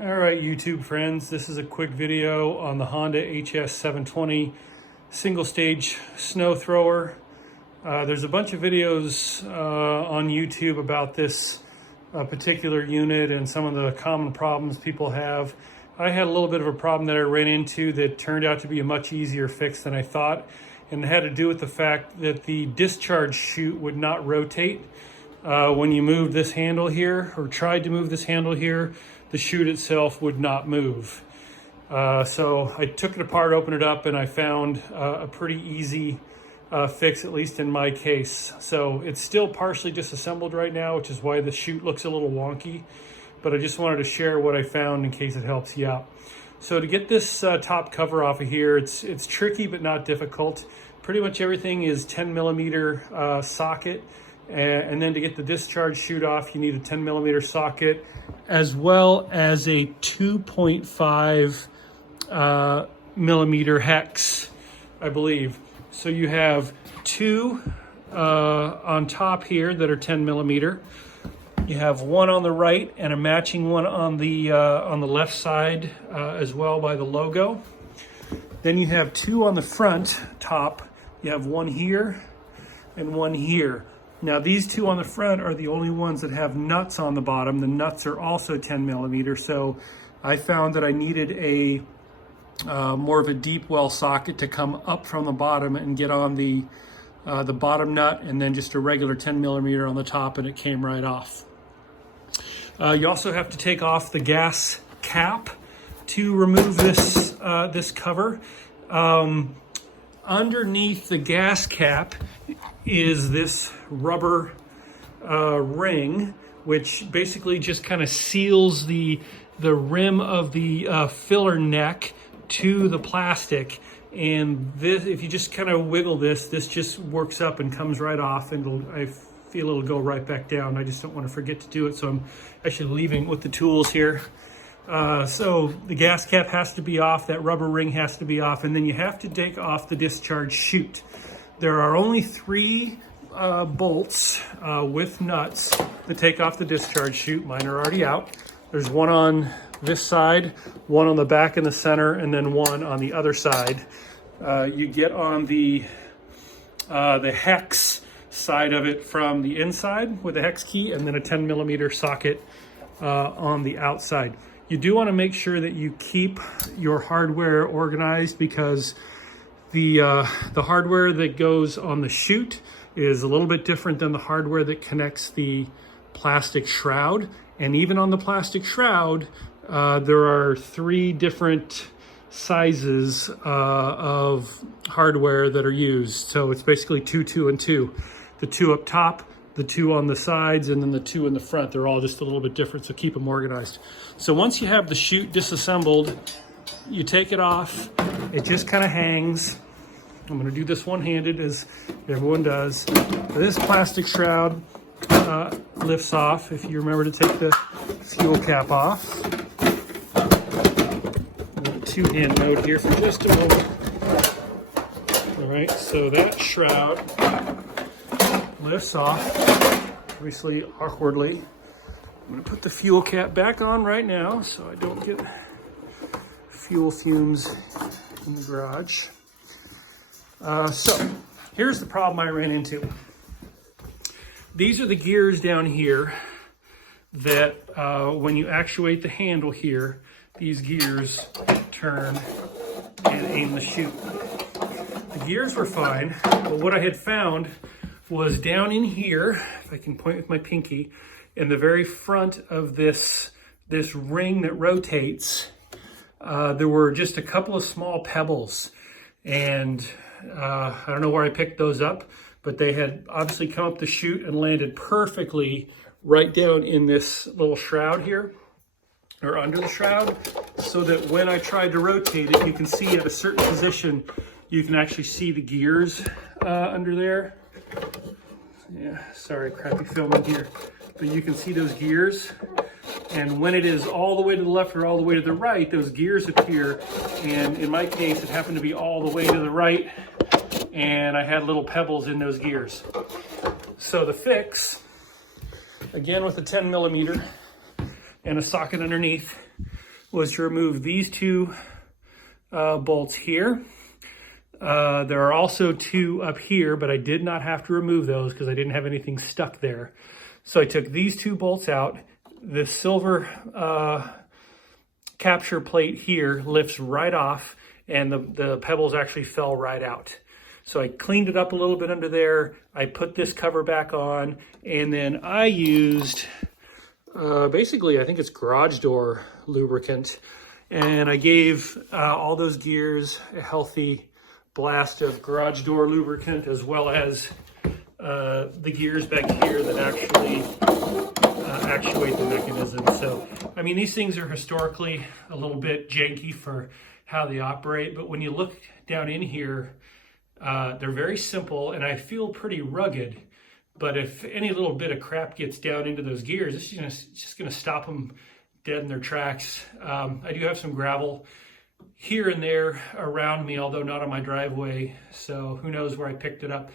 All right, YouTube friends, this is a quick video on the Honda HS720 single stage snow thrower. There's a bunch of videos on YouTube about this particular unit and some of the common problems people have. I had a little bit of a problem that I ran into that turned out to be a much easier fix than I thought, and it had to do with the fact that the discharge chute would not rotate. When you moved this handle here, or tried to move this handle here, the chute itself would not move. So I took it apart, opened it up, and I found a pretty easy fix, at least in my case. So it's still partially disassembled right now, which is why the chute looks a little wonky, but I just wanted to share what I found in case it helps you out. So to get this top cover off of here, it's tricky but not difficult. Pretty much everything is 10 millimeter socket. And then to get the discharge chute off, you need a 10 millimeter socket, as well as a 2.5 millimeter hex, I believe. So you have two on top here that are 10 millimeter. You have one on the right and a matching one on the left side as well by the logo. Then you have two on the front top. You have one here and one here. Now these two on the front are the only ones that have nuts on the bottom. The nuts are also 10 millimeter, so I found that I needed a more of a deep well socket to come up from the bottom and get on the bottom nut, and then just a regular 10 millimeter on the top, and it came right off. You also have to take off the gas cap to remove this this cover. Underneath the gas cap is this rubber ring, which basically just kind of seals the rim of the filler neck to the plastic. And this, if you just kind of wiggle this just works up and comes right off, and I feel it'll go right back down. I just don't want to forget to do it, so I'm actually leaving with the tools here. So the gas cap has to be off, that rubber ring has to be off, and then you have to take off the discharge chute. There are only three bolts with nuts to take off the discharge chute. Mine are already out. There's one on this side, one on the back in the center, and then one on the other side. You get on the hex side of it from the inside with a hex key, and then a 10 millimeter socket on the outside. You do want to make sure that you keep your hardware organized, because the hardware that goes on the chute is a little bit different than the hardware that connects the plastic shroud. And even on the plastic shroud, there are three different sizes of hardware that are used. So it's basically 2, 2, and 2. The two up top, the two on the sides, and then the two in the front. They're all just a little bit different, so keep them organized. So once you have the chute disassembled, you take it off. It just kind of hangs. I'm going to do this one-handed, as everyone does. This plastic shroud lifts off if you remember to take the fuel cap off. Two-hand mode here for just a moment. All right, so that shroud lifts off, obviously awkwardly. I'm going to put the fuel cap back on right now so I don't get fuel fumes in the garage. So here's the problem I ran into. These are the gears down here that when you actuate the handle here, these gears turn and aim the chute. The gears were fine, but what I had found was down in here, if I can point with my pinky, in the very front of this ring that rotates, there were just a couple of small pebbles. And I don't know where I picked those up, but they had obviously come up the chute and landed perfectly right down in this little shroud here, or under the shroud, so that when I tried to rotate it, you can see at a certain position, you can actually see the gears under there. Yeah, sorry, crappy filming here, but you can see those gears. And when it is all the way to the left or all the way to the right, those gears appear. And in my case, it happened to be all the way to the right, and I had little pebbles in those gears. So the fix, again with a 10 millimeter and a socket underneath, was to remove these two bolts here. There are also two up here, but I did not have to remove those because I didn't have anything stuck there. So I took these two bolts out. The silver capture plate here lifts right off, and the pebbles actually fell right out. So I cleaned it up a little bit under there. I put this cover back on, and then I used basically, I think it's garage door lubricant. And I gave all those gears a healthy blast of garage door lubricant, as well as the gears back here that actually actuate the mechanism. So, I mean, these things are historically a little bit janky for how they operate, but when you look down in here, they're very simple, and I feel pretty rugged. But if any little bit of crap gets down into those gears, it's just gonna stop them dead in their tracks. I do have some gravel here and there around me, although not on my driveway, so who knows where I picked it up.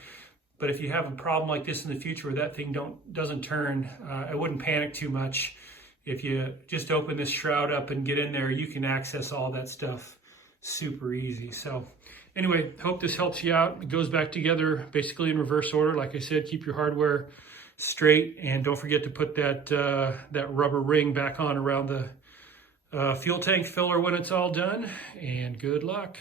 But if you have a problem like this in the future where that thing doesn't turn, I wouldn't panic too much. If you just open this shroud up and get in there, you can access all that stuff super easy. So anyway, hope this helps you out. It goes back together basically in reverse order. Like I said, keep your hardware straight, and don't forget to put that rubber ring back on around the fuel tank filler when it's all done, and good luck.